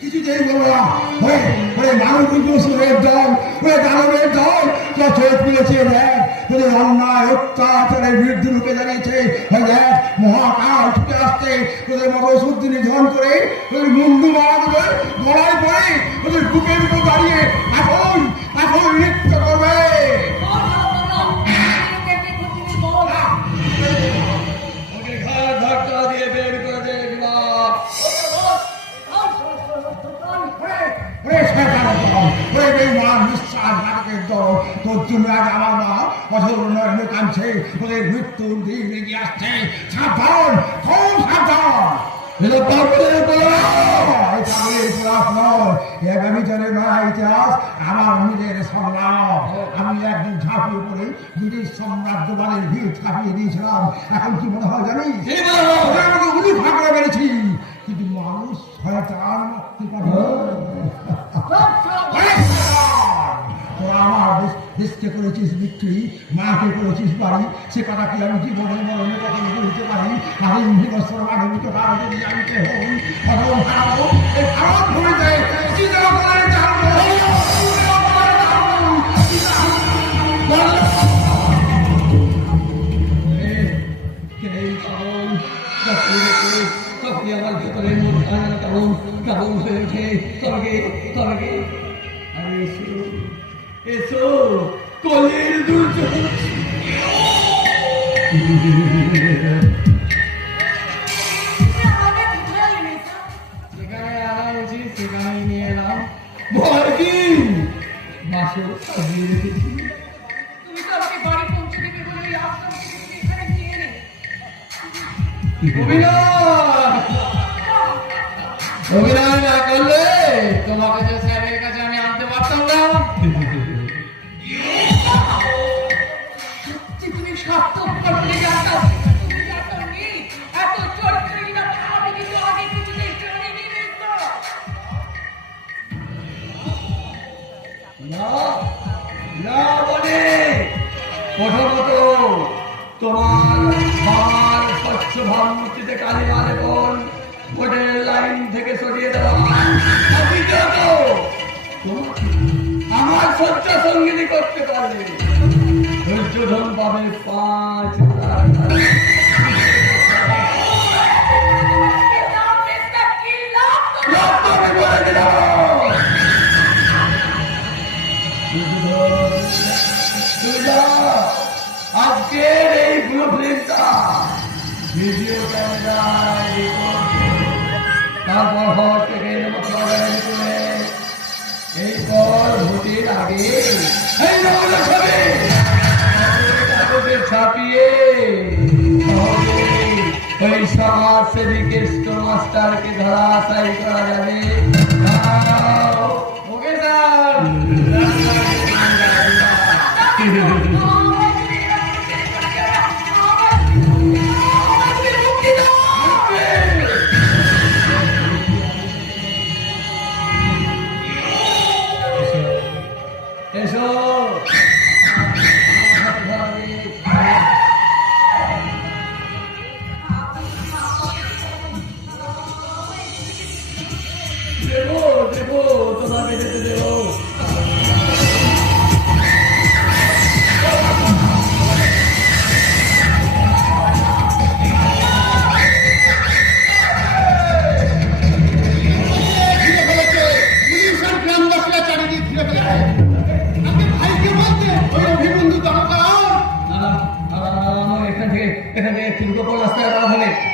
কিছুতেই বলবো না। মানবিক সুরের দল, দানবের দল চোখ মিলেছে দেখ, তোদের অন্যায় অত্যাচারের বিরুদ্ধে রুখে দাঁড়িয়েছে। দেখ মহাকাল ছুটে আসছে, তোদের মতো শুদ্ধি নিধন করে তোদের মুন্ডু মারা দেবে, গলায় পড়ে তোদের বুকের উপর দাঁড়িয়ে এখন এখন নৃত্য করবে। তোর জন্য আজ আমার মা অধর্ণে কাঁদছে, ওদের মৃত্যুর দিন এগিয়ে আসছে। সাবধান, খুব সাবধান। আগামী জনের নয়া ইতিহাস আমার নিজের সংগ্রাম। আমি একদিন ঝাঁপিয়ে পড়ে ব্রিটিশ সাম্রাজ্যবাদের ভিড় ছাপিয়ে দিয়েছিলাম। এখন কি মনে হয় জানিস, উনি ফাঁকড়ে বেড়েছি, কিন্তু মানুষ শয়তান মারতে পারে। আমার দেশকে করেছিস বিক্রি, মাকে করেছিস বাড়ি, সে কথা কি আমি জীবনে মরণে কখনো বলতে পারি? আমি হিংস্র মানবিক ভারতে জানিতে হই কখন হারাবো এই ভারত ভূমিতে চিরকালের জানবো। আমার ভেতরে কেমন হয়ে ওঠে তবে তবে এসো কলির দুর্যোগ। যেখানে আনা উচিত সেখানে নিয়ে এলাম। ভয় কি মাসে সাজিয়ে রেখেছি। তুমি তো আমাকে বাড়ি পৌঁছে দেবে বলে এই আশ্রম থেকে এখানে নিয়ে এলে। অভিনয় না করলে তোমাকে যে স্যারের কাছে আমি আনতে পারতাম না। তুমি স্বার্থপর হয়ে যাচ্ছো। তুমি জানোনি এত চরিত্রহীন আমি কিন্তু আগে কিছুতেই জানিনি। না না বলে প্রথমত তোমার বাবার স্বচ্ছ ভাবমূর্তিতে কালী মানে কোন ভোটের লাইন থেকে সরিয়ে দেওয়া। আমার সচ্চা সঙ্গিনী করতে পারলে ধৈর্যধন পাবে 5,000। আজকের এই ব্লু ফিল্মটা ভিডিও ক্যামেরায় তারপর হওয়ার থেকে এরপর ভোটের আগে ছাপিয়ে ওই সমাজসেবী কেষ্ট মাস্টারকে ধরাশায়ী করা যাবে। ওকে স্যার এসো দেবো দেবো তোমাকে যেতে দেবো।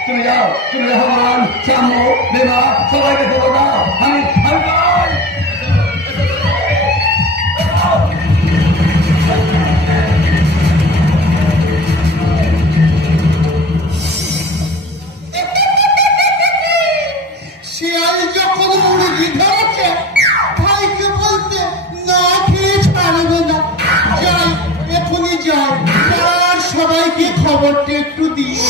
তুমি যাও ভগবান শ্যাম দেবা সবাইকে খবর দাও। আমি শিয়াল যখন মুরগি ধরেছে ভাইকে বলতে না খেয়ে ছাড়বে না। যাই এখনই যাই, আর সবাইকে খবরটা একটু দিয়ে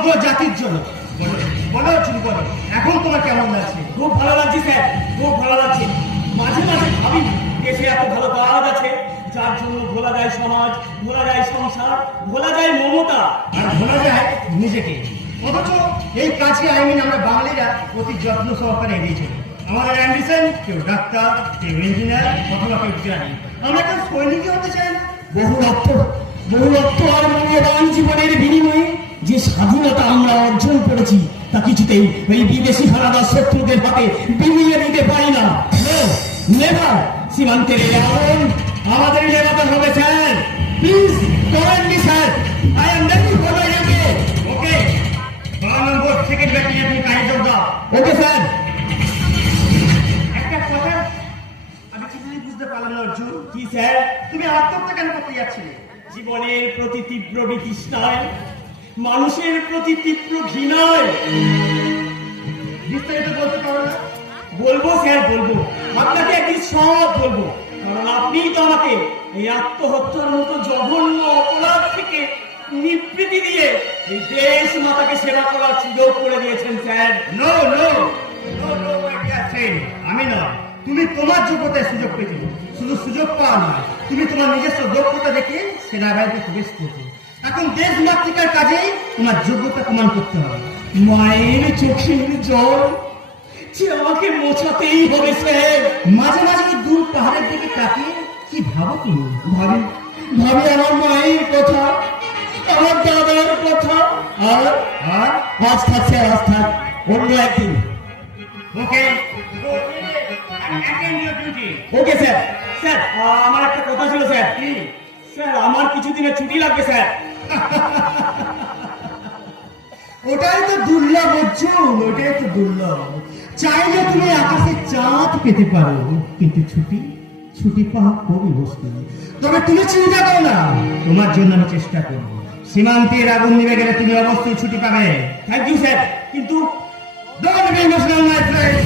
সমগ্র জাতির জন্য। বলো বলো চুরি করো, এখন তোমার কেমন লাগছে? খুব ভালো লাগছে স্যার, খুব ভালো লাগছে। মাঝে মাঝে ভাবি দেশে এত ভালো কাজ আছে যার জন্য ভোলা যায় সমাজ, ভোলা যায় সংসার, ভোলা যায় মমতা, আর ভোলা যায় নিজেকে। অথচ এই কাজকে আমরা বাঙালিরা অতি যত্ন সহকারে এড়িয়ে চলি। আমাদের অ্যাম্বিশন কেউ ডাক্তার, কেউ ইঞ্জিনিয়ার, অথবা কেউ জ্ঞানী। আমরা কেউ সৈনিক হতে চাই না। বহু রক্ত আর মূল্যবান জীবনের বিনিময়ে যে স্বাধীনতা আমরা অর্জন করেছি তা কিছুতেই ওই বিদেশি হানাদার শত্রুদের হাতে বিলিয়ে দিতে পারি না। নেভার। সীমান্তের এই আগুন আমাদের নেভাতে হবে স্যার। প্লিজ করেন me sir, I am ready for my duty. Okay, 12 number second battalion তুমি কাজে যোগ দাও। Okay sir. একটা কথা আমি কিছুই বুঝতে পারলাম না অর্জুন। কি স্যার? তুমি আত্মহত্যা কেন করতে যাচ্ছিলে? জীবনের প্রতি তীব্র বিতৃষ্ণায়, মানুষের প্রতি তীব্র ঘৃণায়। বিস্তারিত বলতে পারো না? বলবো স্যার, বলবো, আপনাকে একদিন সব বলবো, কারণ আপনিই তো আমাকে এই আত্মহত্যার মতো জঘন্য অপরাধ থেকে নিবৃত্তি দিয়ে এই দেশ মাতাকে সেবা করার সুযোগ করে দিয়েছেন sir. No no no no my dear friend, আমি নয়, তুমি তোমার যোগ্যতায় সুযোগ পেয়েছো। শুধু সুযোগ পাওয়া নয়, তুমি তোমার নিজস্ব দক্ষতা দেখে সেনাবাহিনীতে প্রবেশ করেছো। এখন দেশ মাতৃকার কাজেই তোমার যোগ্যতা প্রমাণ করতে হবে। মায়ের চোখের জল যে আমাকে মোছাতেই হবে স্যার। মাঝে মাঝে ওই দূর পাহাড়ের দিকে তাকিয়ে কি ভাবো তুমি? ভাবি ভাবি আমার মায়ের কথা, আমার দাদার কথা। আর আর আজ থাক স্যার, আজ থাক, অন্য একদিন। Okay attend your duty. Okay sir. Sir আমার একটা কথা ছিল স্যার। কি স্যার? আমার কিছুদিনের ছুটি লাগবে স্যার। ওটাই তো দুর্লভ অর্জুন, ওটাই তো দুর্লভ। চাইলে তুমি আকাশে চাঁদ পেতে পারো, কিন্তু ছুটি পাওয়া খুবই মুশকিল। তবে তুমি চিন্তা করো না, তোমার জন্য আমি চেষ্টা করব। সীমান্তের আগুন নিভে গেলে তুমি অবশ্যই ছুটি পাবে। Thank you sir. কিন্তু don't be emotional my friend.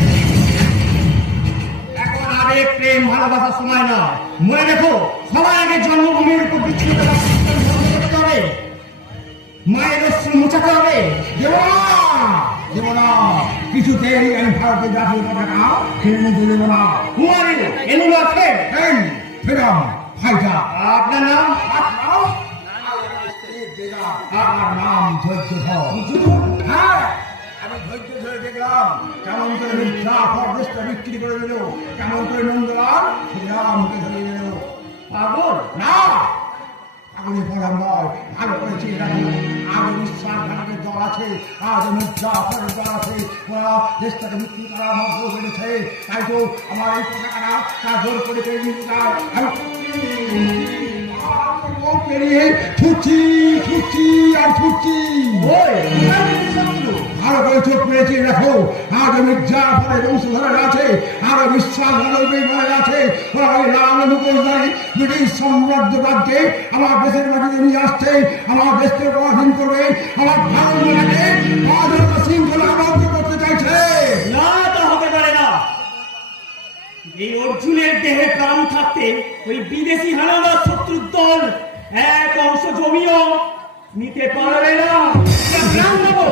এখন আবেগ, প্রেম, ভালোবাসার সময় না। মনে রেখো, সবার আগে জন্মভূমির উপর বিচ্ছিন্নতা করতে হবে, মায়ের অশ্রু মোছাতে হবে। দেব না, কিছুতেই আমি ভারতের জাতীয় পতাকা ছেড়ে নিতে দেব না। কুমারী এগুলো আছে। এই ফ্রিডম ফাইটার। আপনার নাম? আমার নাম ধৈর্য ধর। হ্যাঁ, আমি ধৈর্য ধরে দেখলাম কেমন করে মিথ্যা দেশটা বিক্রি করে দিল, কেমন করে নন্দলাল রামকে ধরিয়ে দিল। পাগল না, আগুনে পড়ার নয়, ভালো করে চিনে রাখো। আগে বিশ্বাসঘাতকের দল আছে, আজ মিথ্যাচারের দল আছে। ওরা দেশটাকে বিক্রি করার মধ্যে বেড়েছে। তাই তো আমার এই পতাকাটা তার জোর করে পেয়ে নিতে চায়। পেরিয়ে ছুটছি আর ছুটছি। ভালো করে চোখ পেয়েছি রাখো। আগে মির্জাফরের বংশধরের আছে, আরো বিশ্বাসঘাতকের আছে। ওরা ওই লাল মুখোশধারী ব্রিটিশ সাম্রাজ্যবাদকে আমার দেশের মাটিতে নিয়ে আসছে, আমার দেশকে পরাধীন করবে, আমার ভারত মাটাকে স্বাধীনতা শৃঙ্খলা আবদ্ধ করতে চাইছে। না, তা হতে পারে না। এই অর্জুনের দেহে প্রাণ থাকতে ওই বিদেশি হানাদার শত্রুর দল এক অংশ জমিও নিতে পারবে না। প্রাণ দেবো,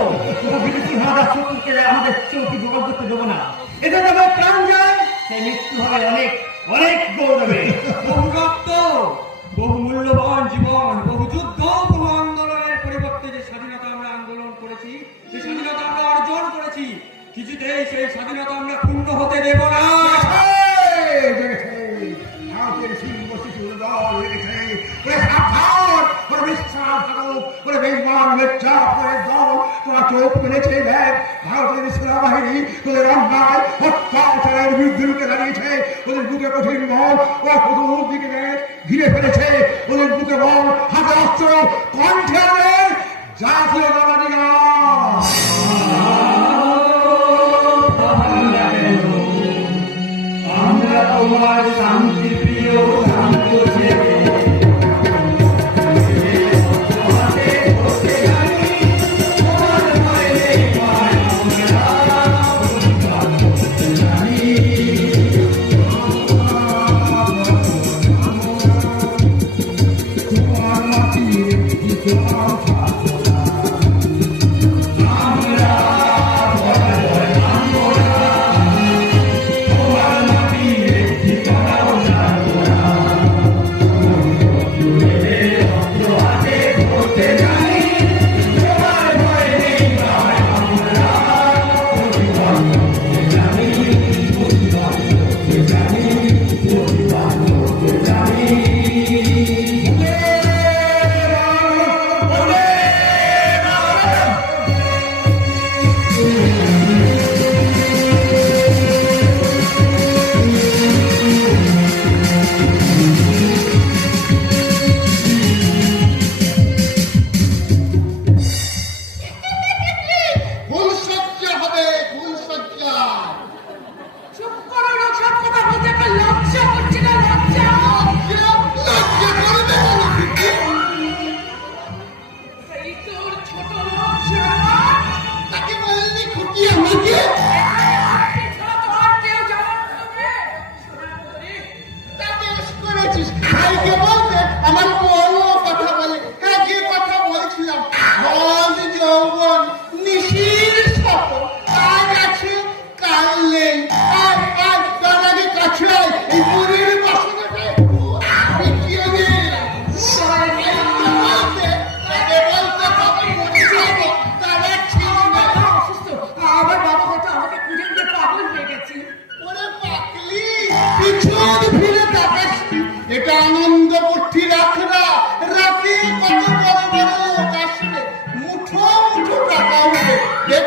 বিদেশি হানাদার শত্রুকে আমাদের চৌকি জোগাড় করতে দেবো না। এটা যখন প্রাণ যায়, সেই মৃত্যু হবে অনেক অনেক গৌরবে। বহু রক্ত, বহু মূল্যবান জীবন, বহু যুদ্ধ, বহু আন্দোলনের পরিবর্তে যে স্বাধীনতা আমরা আন্দোলন করেছি, যে স্বাধীনতা আমরা অর্জন করেছি, কিছুতেই সেই স্বাধীনতা আমরা ক্ষুণ্ণ হতে দেব না। ভারতের সিংহ শিশুর দল লেগেছে। সাবধান, বেইমান মির্জাফরের দল, তোরা চোখ মেলেছে দেখ। ভারতের সেনাবাহিনী তোদের অন্যায় অত্যাচারের বিরুদ্ধে রুখে দাঁড়িয়েছে। ওদের বুকে কঠিন বল, ওরা চতুর্দিকে ঘিরে ফেলেছে। ওদের বুকে বল, হাতে অস্ত্র, কণ্ঠে আবেগ, জাতীয়তাবাদী গান। আমরা তোমার শান্তি প্রিয়, শান্ত ছেলে।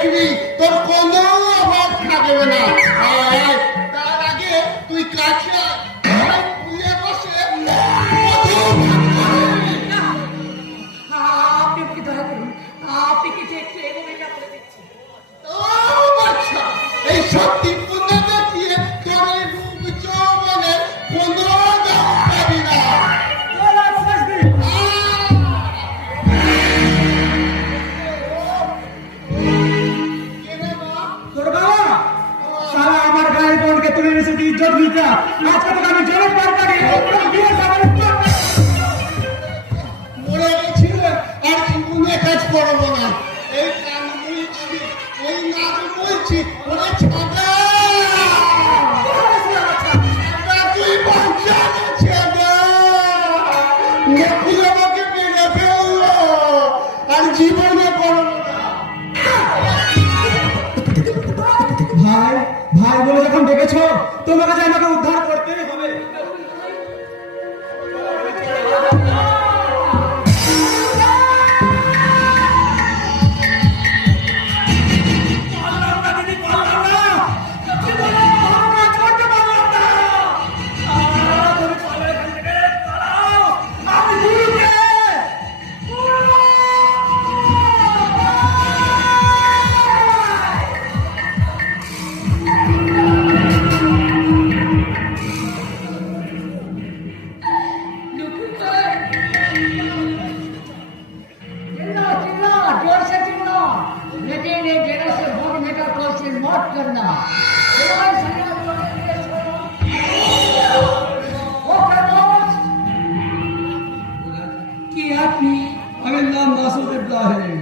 দেখবি তোর কোনো অভাব থাকবে না। আয়, আয়, তার আগে তুই কাছে আয়, ফুলে বসে মধু আপনি কি দয়া করুন, আপনি কি যে একটু এগোবে না করে দিচ্ছি। ও বাচ্চা, এই সত্যি পুণ্য দেখিয়ে তোর এই রূপ যৌবনের কোনো দাম পাবি না। তোর বাবা সারা আমার গায়ের বোনকে তুলে এনেছে ইজ্জত মিটা। আজকে তোকে আমি জলের পার কাটি বিয়ে সাগরের মরে গেছিল আর জীবনে কাজ করবো না। এই কান মুলছি, এই নাক মুলছি, ওরে ছাগা তুই বাঁচালে ছেড়ে নকুল আমাকে মেরে ফেললো আর জীবনে করবো না। ভাই ভাই বলে যখন ডেকেছো তোমাকে যে আমাকে উদ্ধার করতেই হবে। चिल्ला जोर से चिल्ला, लेकिन ये जेलों से भागने का कोशिश मत करना। तुम्हारे सैया बोले के छोड़ो। ओ प्रमोद, কি আপনি? আমার নাম মাসুদ ইব্রাহিম।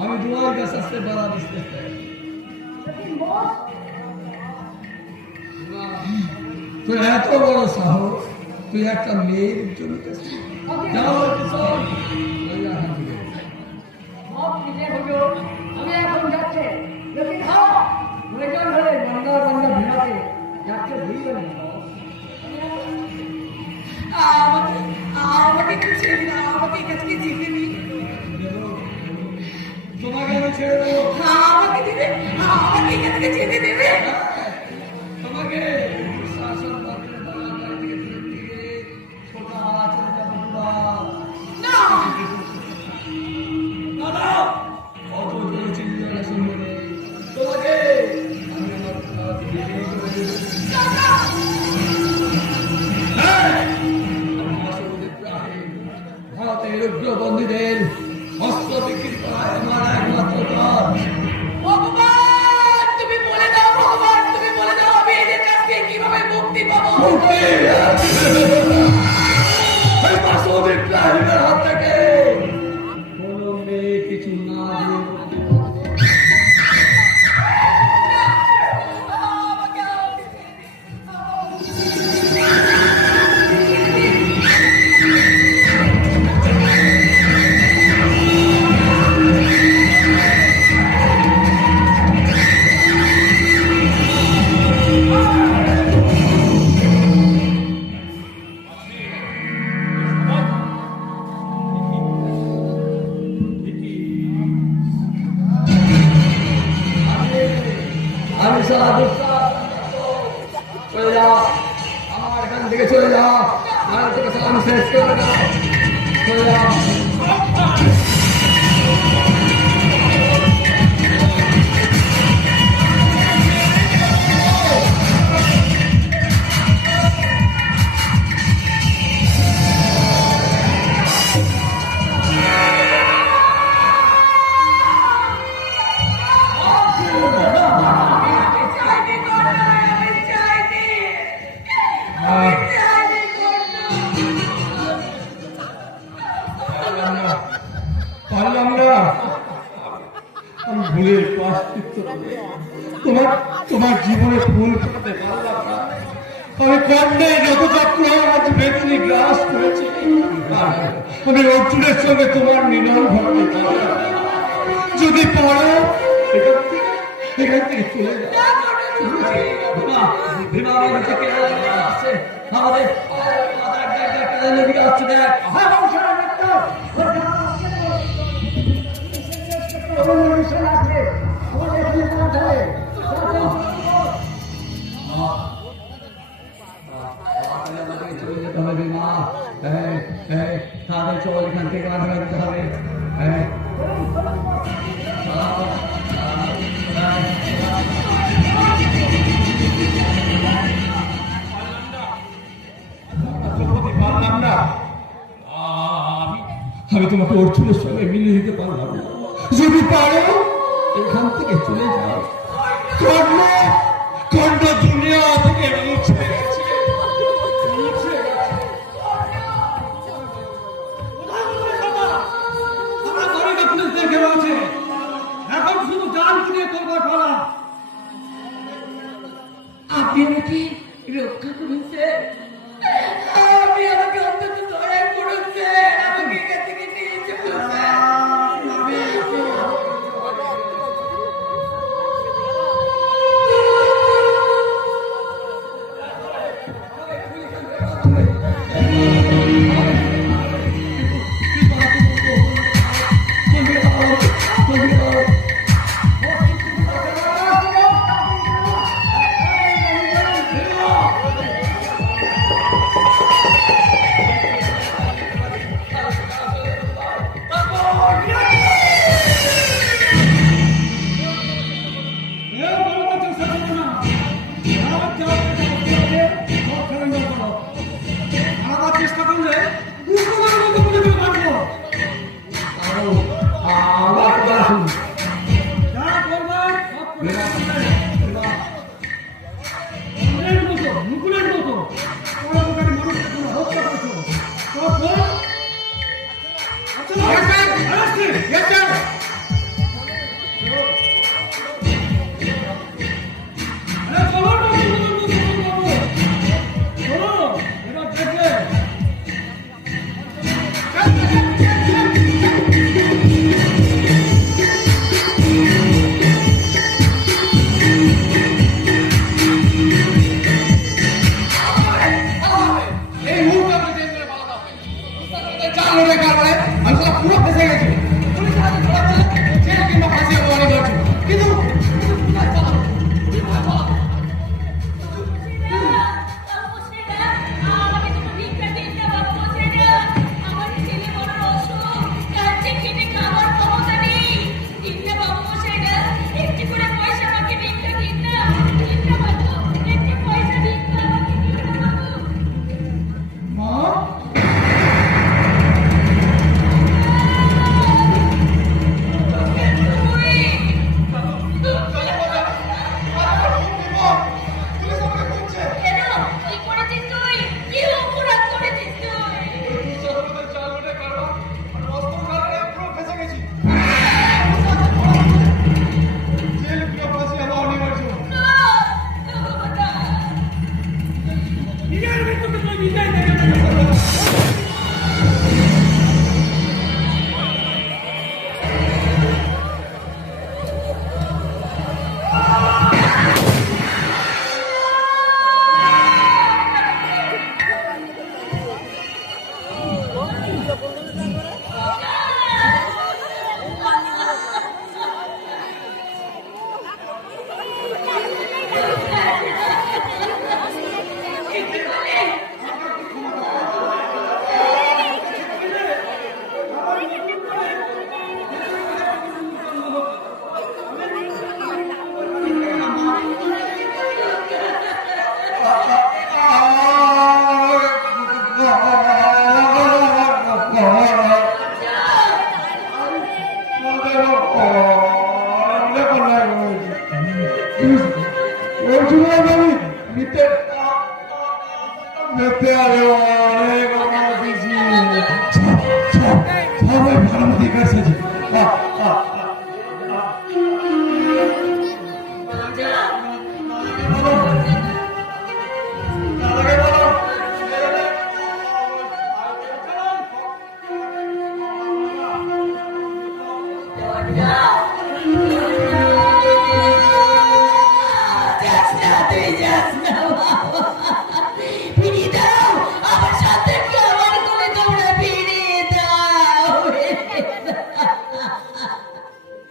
আমি দুবাই का सबसे बड़ा बिजनेसमैन। लेकिन बॉस, তুই এত বড় সাহস, তুই একটা মেয়ের জন্য যাও কিশোর, লইয়া হাত দিবে। आप पीछे हो जो, हमें এখন যাচ্ছে। लेकिन हाँ, প্রয়োজন হলে বন্ধা বন্ধা ভিড়াতে যাচ্ছে ভুলবে না। আমাকে আমাকে একটু ছেড়ে দিন, আমাকে কাছে যেতে দিন। তোমাকে আমি ছেড়ে দেবো। আমাকে দিবে, আমাকে এখান থেকে যেতে দেবে। তোমাকে শাসন করতে বাংলা থেকে তুলে দিয়ে ছোট আছে যাবো না, দাদা অত জোরে চিল্লিও না শুনবো না। তোমাকে আমি আমার কাজ দিয়ে করে দেবো। ভারতের উগ্রপন্থীদের অস্ত্র বিক্রি করা আমার একমাত্র কাজ। ভগবান তুমি বলে দাও, ভগবান তুমি বলে দাও আমি এদের কাছ থেকে কিভাবে মুক্তি পাবো। এই মাসুদ ইব্রাহিমের হাত থেকে কোনো মেয়ে কিছু না দিয়ে আমাকে আমি সাধু চলে যা, আমার এখান থেকে চলে যা, আমার থেকে সালাম শেষ করে দাও, চলে যা। পারলাম না, আমি ভুলের প্রায়শ্চিত্ত করে তোমার জীবনে ফুল ফোটাতে পারলাম না। আমি কর্ণে যত চক্র আমার বেদনি গ্রাস করেছি, আমি অর্জুনের সঙ্গে তোমার নির্ণয় ঘটে যদি পারো এখান থেকে চলে যাও। ভীমা আমাদের থেকে আসছে, আমাদের নদীকে আসছে দেখ। আছে বসে তোমার ধারে চলে যেতে হবে মা, তাদের চল এখান থেকে আধা দিতে হবে। পারলাম না, আমি তোমাকে অর্জুনের সঙ্গে মিলিয়ে দিতে পারলাম না। যদি পারো এখান থেকে চলে যাও, কর্ণ কর্ণ দুনিয়া থেকে মুছে গেছে, মুছে গেছে। আমরা ঘরে পুলিশদেরকে বলছে এখন শুধু জাল ফুটিয়ে করবার পালা। আপনি আমাকে রক্ষা করেছে, আপনি আমাকে অন্তত দয়া করেছে, আমাকে এখান থেকে নিয়ে চলেছে। আমার চেষ্টা করলে দুশ্মনের মতো করে দিয়ে মারবো। আমার কথা শুনুন। যারা করবার সব করে অন্যের মতো মুকুলের মতো পরোপকারী মানুষকে তোমরা হত্যা করছো। সব করো। আচ্ছা, আসছি। আরে চলো না, চলো, এবার দেখবে। এই মুহূর্তে আমি জেলে পালাতে হবে। চাল লড়ে কারণে আমি তো পুরো ফেসে গেছি। পুলিশ আমাকে ধরাচ্ছে, জেল কিংবা ফাঁসি হবে অনেক বলছে, কিন্তু কোথায় চালাবো? কোথায় পালাবো? আমাকে তুমি ভিক্ষা দিতে পারবো না, আমার ছেলে বড় অসুখ, কাজে খেতে খাবার ক্ষমতা নেই। ভিক্ষা পাবো সেটা একটি করে পয়সা আমাকে ভিক্ষা দিন না, ভিক্ষা পাবো, একটি পয়সা ভিক্ষা আমাকে ভিক্ষা পাবো। মা, পুলিশ আমাকে খুঁজছে। কেন? কি করেছিস তুই? কি অপরাধ করেছিস তুই? চাল লড়ে কারণ অস্ত্র কারণে পুরো ফেসে গেছি। জেল কিংবা ফাঁসি হবে অনিবার্য। নিজের মৃত্যুকে তুই নিজেই দেখে নেবে।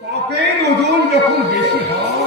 পাপের ওজন যখন বেশি হয়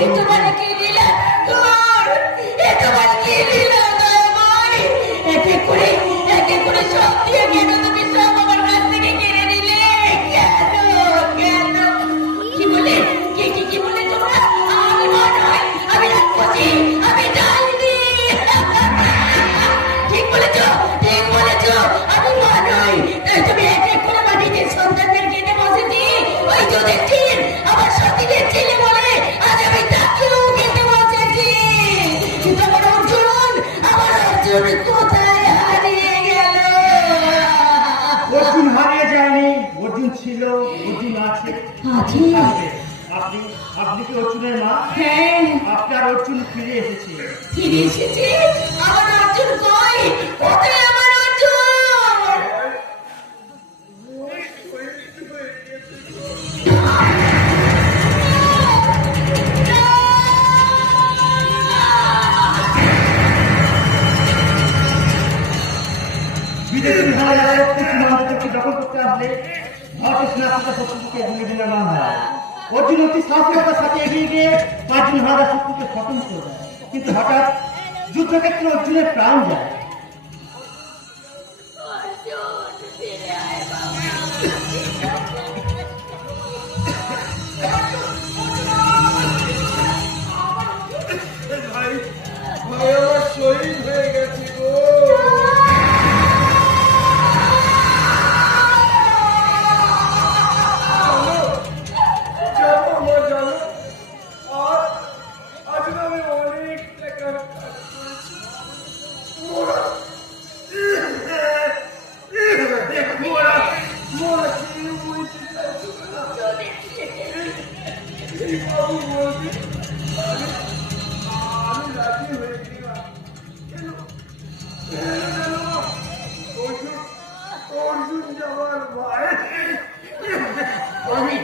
এ তোমার কি লীলা তোর, এ তোমার কি লীলা দয়াময়, একে করে সব দিয়ে কেন তুমি সব আমার কাছ থেকে কেড়ে নিলে, কেন কি বলে কি বলে তোমরা, আমি মা নয়, আমি রাক্ষসী, আমি ডাইনি। ঠিক বলেছ, আমি মা নই, তাই তুমি এক করে মাটিতে সন্তানদের কেটে বসেছি, ওই যুধিষ্ঠির আমার সতীনের ছেলে বলে আজ আমি তাকেও কেটে বসেছি। কিন্তু আমার অর্জুন কোথায় হারিয়ে গেল? অর্জুন হারিয়ে যায়নি, অর্জুন ছিল, অর্জুন আছে। আপনি কি অর্জুনের মা? হ্যাঁ, আপনার অর্জুন ফিরে এসেছে। ফিরে এসেছে। আমার অর্জুন কই? কোথায় আমার অর্জুন? বিদেশি মহারাজা সীমান্তকে দখল করতে আসলে ভারতের সেনাপতি শত্রুকে গুলি দিলে না হয়। অর্জুন অতি সাহসিকতার সাথে এগিয়ে গিয়ে 5 জন মহারাজা শত্রুকে খতম করে দেয়। কিন্তু হঠাৎ যুদ্ধক্ষেত্রে অর্জুনের প্রাণ যায়। অর্জুন ফিরে আয় বাবা। ভাই আমার শহীদ হয়ে গেছে গো। জানো আজ আমি অনেক টাকা বাবু বলছি আমি রাজি হয়ে গেলাম। অর্জুন যাওয়ার ভাই আমি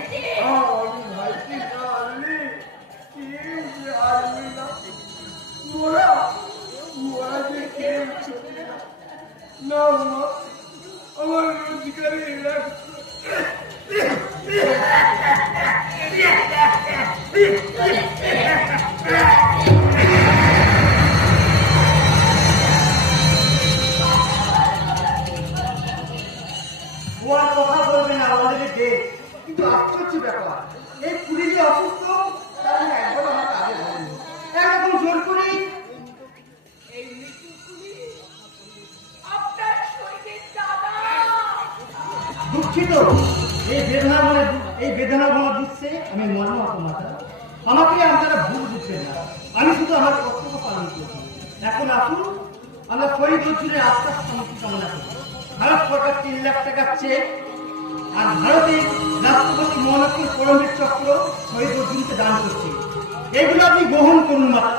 ভাইকে না আনলি কেউ যে আসবে না, মোরা যে কেউ চলে না। না মা, আমার রোজগারে ও আর কথা বলবে না, অলরেডি ডেট। কিন্তু আশ্চর্য ব্যাপার, এই পুরী যে অসুস্থ তার একবার আমার আগে বলেনি। একরকম জোর করেই আপনার শহীদের দাদা। দুঃখিত, এই বেদনা বলা দিচ্ছে আমি মর্মাহত মাতা। আমাকে আপনারা ভুল বুঝবেন না, আমি শুধু আমার কর্তব্য পালন করছি। এখন আসুন আমরা শহীদ অর্জুনের আত্মার শান্তি কামনা করি। ভারত সরকার 3 লাখ টাকা চেক আর ভারতের রাষ্ট্রপতি মহানগর পরমবীর চক্র শহীদ অর্জুনকে দান করছে। এগুলো আপনি গ্রহণ করুন মাতা।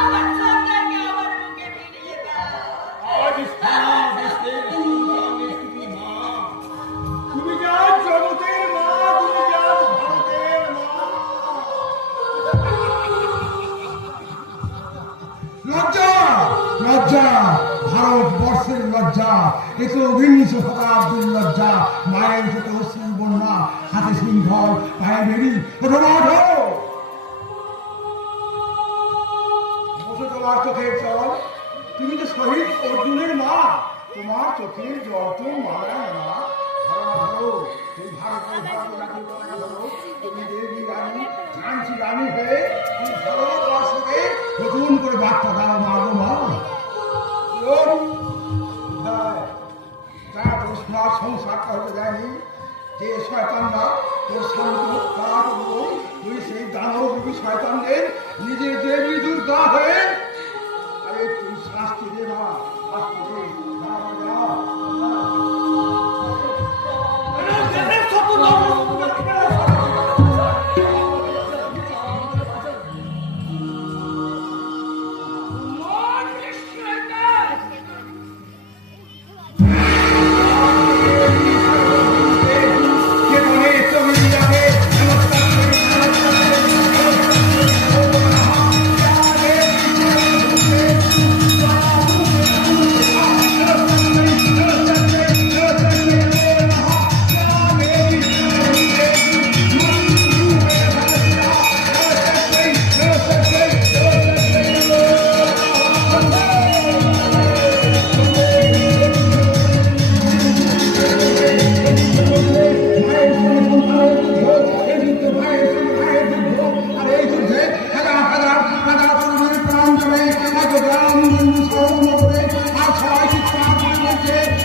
আমার সন্তানকে আমার বুকে ফিরিয়ে দাও। তুমি যা জগতের মা, তুমি যা ভারতের মা। লজ্জা লজ্জা, ভারতবর্ষের লজ্জা, একবিংশ শতাব্দীর লজ্জা। মায়ের চোখে অশ্রুর বন্যা, হাতে সিংহল, পায়ে বেরি, তোমার চোখের জল। তুমি তো শহীদ অর্জুনের মা, তোমার চোখের জল তো মারায় না। তুমি দেবী রানী, ঝাঁসি রানী হয়ে তুমি ভারতবর্ষকে নতুন করে বার্তা দাও মাগো মা। যারা তোর সোনার সংসারটা হতে দেয়নি, যে শয়তানরা তোর স্বামীকে হত্যা করবো, তুই সেই দানবরূপী শয়তানদের নিজের দেবী দুর্গা হয়ে আরে তুই শাস্তি দে মা, শাস্তি দে। যে